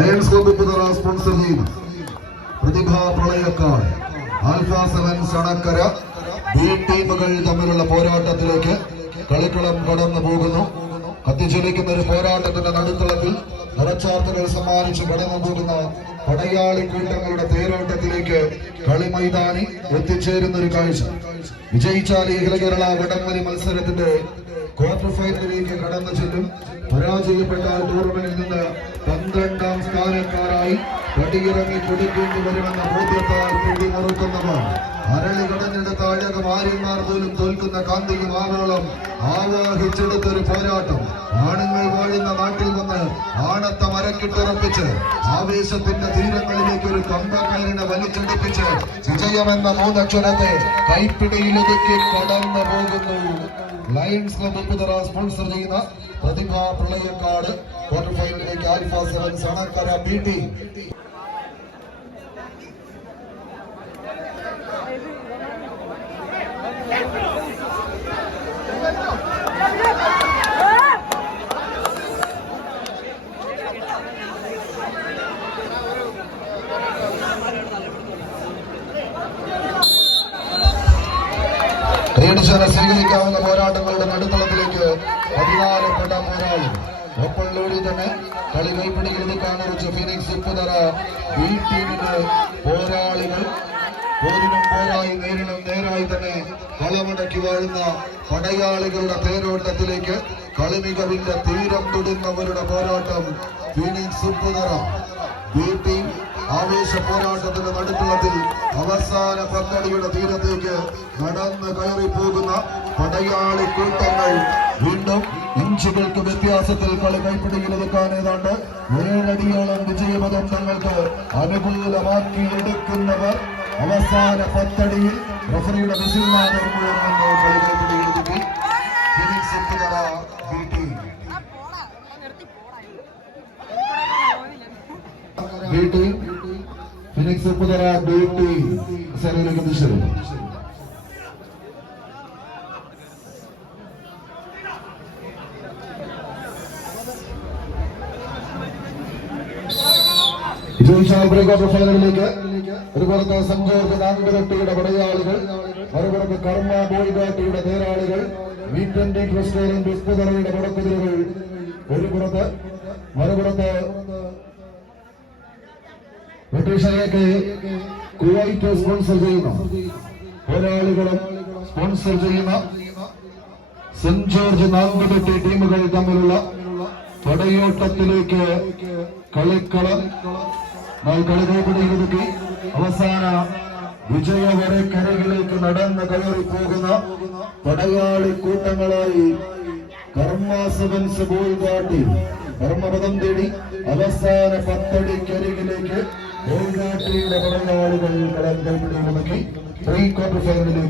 Lions club പുതറ sponsor ചെയ്യുന്ന പ്രതിഭാ പ്രളയക്കാട് alpha 7 സണക്കര B ടീമുകൾ തമ്മിലുള്ള പോരാട്ടത്തിലേക്ക് കളിക്കളം കടന്നു പോകുന്നു. കത്തിച്ചൊലിക്കുന്ന ഒരു പോരാട്ടത്തിന്റെ നടുത്തളത്തിൽ നിറച്ചാർത്തുകൾ സമ്മാനിച്ച് കടന്നു പോകുന്ന പടയാളി കൂട്ടങ്ങളുടെ തേരോട്ടത്തിലേക്ക് കളിമൈതാനി എത്തിച്ചേരുന്ന ഒരു കാഴ്ച. വിജയിച്ചാൽ ഈ കേരള വടംവലി മത്സരത്തിന്റെ ക്വാർട്ടർ ഫൈനലിലേക്ക് കടന്നു ചെല്ലും. പരാജയപ്പെട്ടാൽ ടൂർണമെന്റിൽ നിന്ന് 12ാം സ്ഥാനക്കാരായി പടിയിറങ്ങി കൊടുക്കേണ്ടി വരുമെന്ന ബോധ്യത്താൽ പിടിമുറുക്കുന്നവർ അരളി കടഞ്ഞെടുത്ത താഴക ആര്യന്മാർ പോലും തോൽക്കുന്ന കാന്തിയും ആവോളം ആവാഹിച്ചെടുത്തൊരു പോരാട്ടം. ആണുങ്ങൾ വാഴുന്ന നാട്ടിൽ വന്ന് ആണത്ത മരക്കിട്ടുറപ്പിച്ച് ആവേശത്തിന്റെ തീരങ്ങളിലേക്ക് ഒരു കമ്പക്കയറിനെ വലിച്ചെടുപ്പിച്ച് വിജയമെന്ന 3 അക്ഷരത്തെ കൈപ്പിടിയിലൊതുക്കി കടന്നു പോകുന്നു. ലയൺസ് ക്ലബ്ബ് പുതറ സ്പോൺസർ ചെയ്യുന്ന പ്രതിഭാ പ്രളയക്കാട് ക്വാർട്ടർ ഫൈനലിലേക്ക് ആൽഫ 7 സണക്കര ബി ടീം. സ്വീകരിക്കാവുന്ന പോരാട്ടങ്ങളുടെ നടുത്തളത്തിലേക്ക് 14 പെട്ട പോരാളി ഒപ്പള്ളൂരി തന്നെ കളി കൈപ്പിടിയിൽ നിൽക്കാനുറച്ച് ഫിനിക്സ് പുതറ ബി ടീമിന്റെ പോരാളികൾ പോരിനും പോരായി നേരിനും നേരായി തന്നെ കളമടക്കി വാഴുന്ന പടയാളികളുടെ തേരോട്ടത്തിലേക്ക് കളിമികവിന്റെ തീരം തൊടുന്നവരുടെ പോരാട്ടം. ഫിനിക്സ് പുതറ ബി ടീം ആവേശ പോരാട്ടത്തിന്റെ നടുത്തളത്തിൽ അവസാന 10 അടിയുടെ തീരത്തേക്ക് നടന്ന് കയറി പോകുന്ന പടയാളി കൂട്ടങ്ങൾ വീണ്ടും ഇഞ്ചുകൾക്ക് വ്യത്യാസത്തിൽ കളി കൈപ്പിടിയിൽ ഒതുക്കാൻ ഏതാണ്ട് 7 അടിയോളം വിജയപദം തങ്ങൾക്ക് അനുകൂലമാക്കി എടുക്കുന്നവർ അവസാന 10 അടിയിൽ റഫറിയുടെ വിസിൽനാഥം കളി കൈപ്പിടിയിൽ ഒതുക്കി. Phoenix Puthara B team Phoenix Puthara B team സെലയിലേക്ക് ദിശ. ക്വാർട്ടർ ഫൈനലിലേക്ക് ഒരു പുറത്ത് സഞ്ജോർജ് നാഗരട്ടിയുടെ പടയാളികൾ, മറുപുറത്ത് കർമ്മ ബോൾഗാട്ടിയുടെ തേരാളികൾ, V20 റെസ്റ്റോറന്റ് പുതറയുടെ പടക്കുതിരകൾ ഒരു പുറത്ത്, മറുപുറത്ത് ബ്രിട്ടീഷരേക്ക് കുവൈറ്റ് സ്പോൺസർ ചെയ്യുന്ന പോരാളികളും സ്പോൺസർ ചെയ്യുന്ന സെന്റ് ജോർജ് നാഗരട്ടി ടീമുകൾ തമ്മിലുള്ള പടയോട്ടത്തിലേക്ക് കളിക്കളം കളികൈപിടിയിലൊതുക്കി അവസാന വിജയ വരക്കരയിലേക്ക് നടന്ന് കയറി പോകുന്ന പടയാളി കൂട്ടങ്ങളായി കർമ്മ 7 ബോൾഗാട്ടി കർമ്മപദം തേടി അവസാന 10 അടിക്കരികിലേക്ക് ബോൾഗാട്ടിയുടെ പടയാളികൾ കൈപിടിയിലൊതുക്കി പ്രീ ക്വാർട്ടർ ഫൈനലിലേക്ക്